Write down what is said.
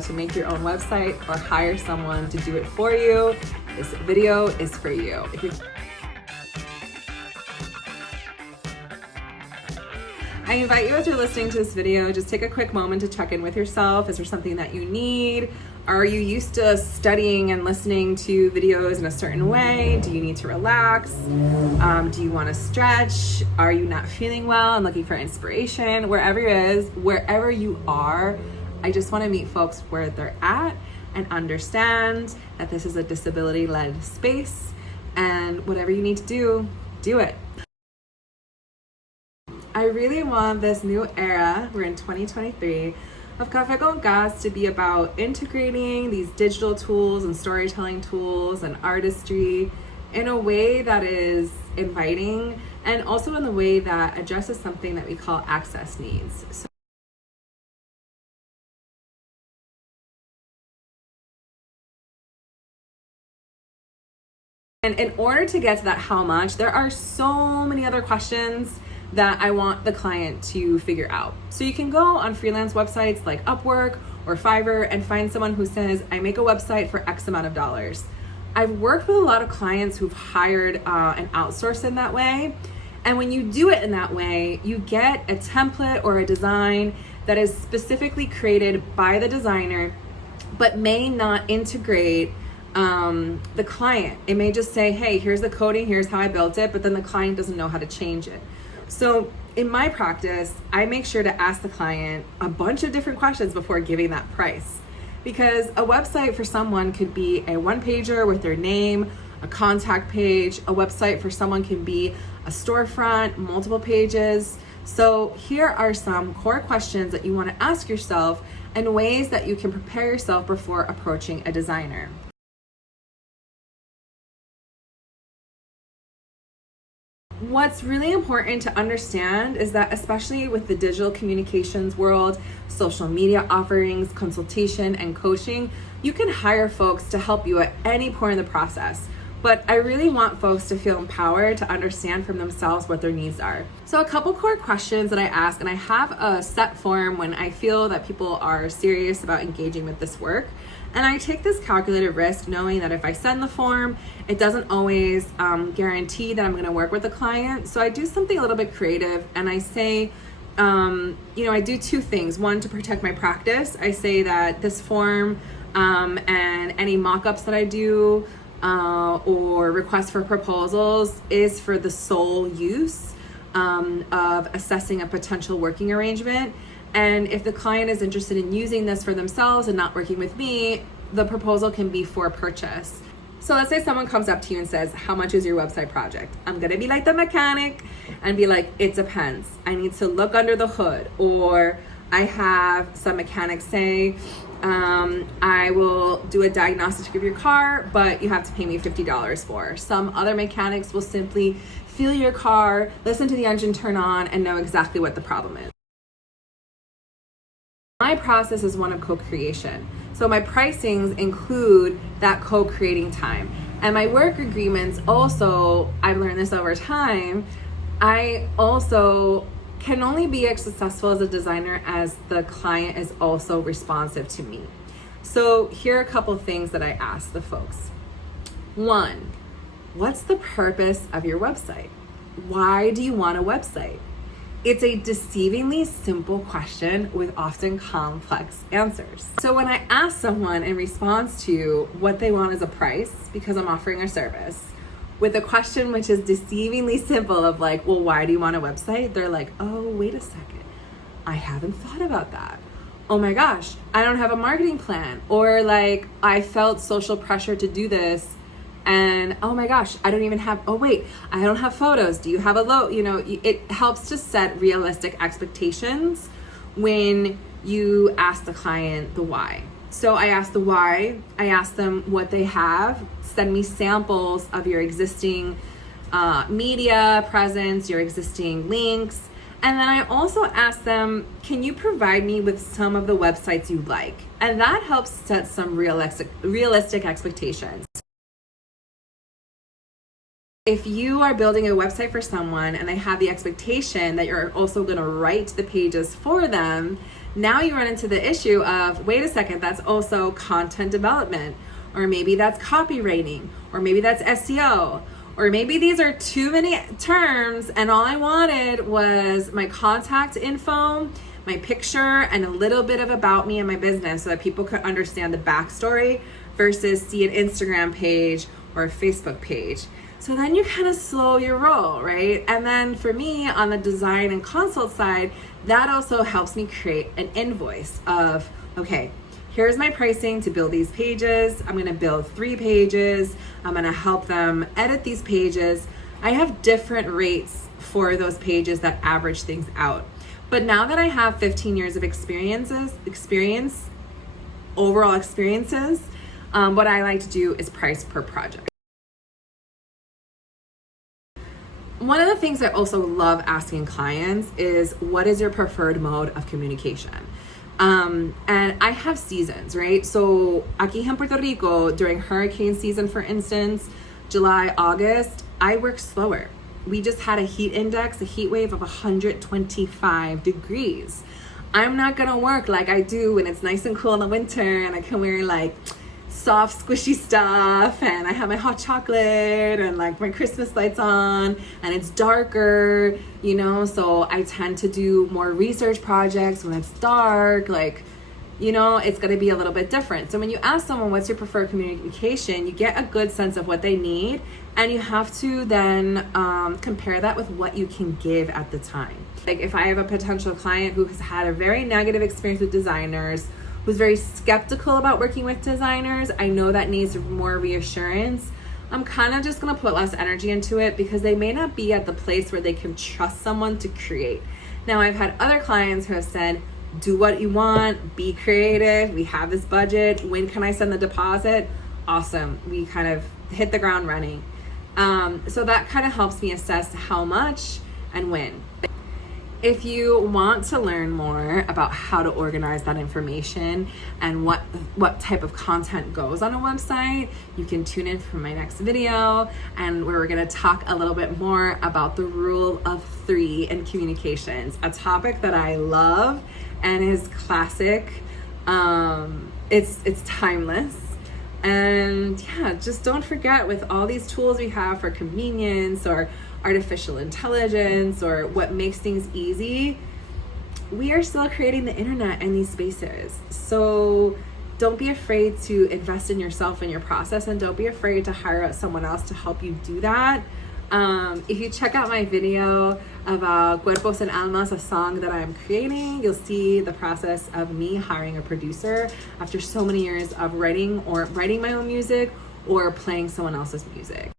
how to make your own website or hire someone to do it for you, this video is for you. I invite you, as you're listening to this video, just take a quick moment to check in with yourself. Is there something that you need? Are you used to studying and listening to videos in a certain way? Do you need to relax? Do you want to stretch? Are you not feeling well and looking for inspiration? Wherever you are, I just want to meet folks where they're at and understand that this is a disability-led space, and whatever you need to do, do it. I really want this new era, we're in 2023, of Café con Gas to be about integrating these digital tools and storytelling tools and artistry in a way that is inviting, and also in the way that addresses something that we call access needs. And in order to get to that how much, there are so many other questions that I want the client to figure out. So you can go on freelance websites like Upwork or Fiverr and find someone who says, I make a website for X amount of dollars. I've worked with a lot of clients who've hired and outsourced in that way. And when you do it in that way, you get a template or a design that is specifically created by the designer, but may not integrate the client. It may just say, hey, here's the coding, here's how I built it, but then the client doesn't know how to change it. So in my practice, I make sure to ask the client a bunch of different questions before giving that price. Because a website for someone could be a one-pager with their name, a contact page. A website for someone can be a storefront, multiple pages. So here are some core questions that you want to ask yourself and ways that you can prepare yourself before approaching a designer. What's really important to understand is that, especially with the digital communications world, social media offerings, consultation, and coaching, you can hire folks to help you at any point in the process. But I really want folks to feel empowered to understand from themselves what their needs are. So a couple core questions that I ask, and I have a set form when I feel that people are serious about engaging with this work. And I take this calculated risk knowing that if I send the form, it doesn't always guarantee that I'm gonna work with the client. So I do something a little bit creative, and I say, I do two things. One, to protect my practice, I say that this form and any mock-ups that I do or requests for proposals is for the sole use of assessing a potential working arrangement. And if the client is interested in using this for themselves and not working with me, the proposal can be for purchase. So let's say someone comes up to you and says, how much is your website project? I'm gonna be like the mechanic and be like, it depends. I need to look under the hood. Or I have some mechanics say, I will do a diagnostic of your car, but you have to pay me $50 for. Some other mechanics will simply feel your car, listen to the engine turn on, and know exactly what the problem is. My process is one of co-creation. So my pricings include that co-creating time. And my work agreements also, I've learned this over time, I also can only be as successful as a designer as the client is also responsive to me. So here are a couple of things that I ask the folks. One, what's the purpose of your website? Why do you want a website? It's a deceivingly simple question with often complex answers. So when I ask someone in response to what they want as a price, because I'm offering a service, with a question which is deceivingly simple of like, well, why do you want a website? They're like, oh, wait a second. I haven't thought about that. Oh my gosh, I don't have a marketing plan. Or like, I felt social pressure to do this. And oh my gosh, I don't even have, oh wait, I don't have photos. Do you have a logo? It helps to set realistic expectations when you ask the client the why. So I ask the why, I ask them what they have, send me samples of your existing media presence, your existing links. And then I also ask them, can you provide me with some of the websites you like? And that helps set some realistic expectations. If you are building a website for someone and they have the expectation that you're also going to write the pages for them, Now you run into the issue of, wait a second, that's also content development, or maybe that's copywriting, or maybe that's SEO, or maybe these are too many terms and all I wanted was my contact info, my picture, and a little bit of about me and my business so that people could understand the backstory versus see an Instagram page or a Facebook page. So then you kind of slow your roll, right? And then for me on the design and consult side, that also helps me create an invoice of, okay, here's my pricing to build these pages. I'm gonna build 3 pages. I'm gonna help them edit these pages. I have different rates for those pages that average things out. But now that I have 15 years of overall experiences, what I like to do is price per project. One of the things I also love asking clients is, what is your preferred mode of communication? And I have seasons, right? So aquí in Puerto Rico, during hurricane season, for instance, July, August, I work slower. We just had a heat index, a heat wave of 125 degrees. I'm not gonna work like I do when it's nice and cool in the winter and I can wear like soft squishy stuff and I have my hot chocolate and like my Christmas lights on and it's darker, you know, so I tend to do more research projects when it's dark, like, you know, it's going to be a little bit different. So when you ask someone what's your preferred communication, you get a good sense of what they need, and you have to then compare that with what you can give at the time. Like if I have a potential client who has had a very negative experience with designers, who's very skeptical about working with designers, I know that needs more reassurance. I'm kind of just going to put less energy into it because they may not be at the place where they can trust someone to create. Now, I've had other clients who have said, do what you want, be creative, we have this budget, when can I send the deposit? Awesome, we kind of hit the ground running. So that kind of helps me assess how much and when. If you want to learn more about how to organize that information and what type of content goes on a website, you can tune in for my next video, and where we're going to talk a little bit more about the rule of 3 in communications, a topic that I love and is classic. It's timeless. And yeah, just don't forget, with all these tools we have for convenience or artificial intelligence or what makes things easy, we are still creating the internet in these spaces. So don't be afraid to invest in yourself and your process, and don't be afraid to hire out someone else to help you do that. If you check out my video about Cuerpos and Almas, a song that I'm creating, you'll see the process of me hiring a producer after so many years of writing my own music or playing someone else's music.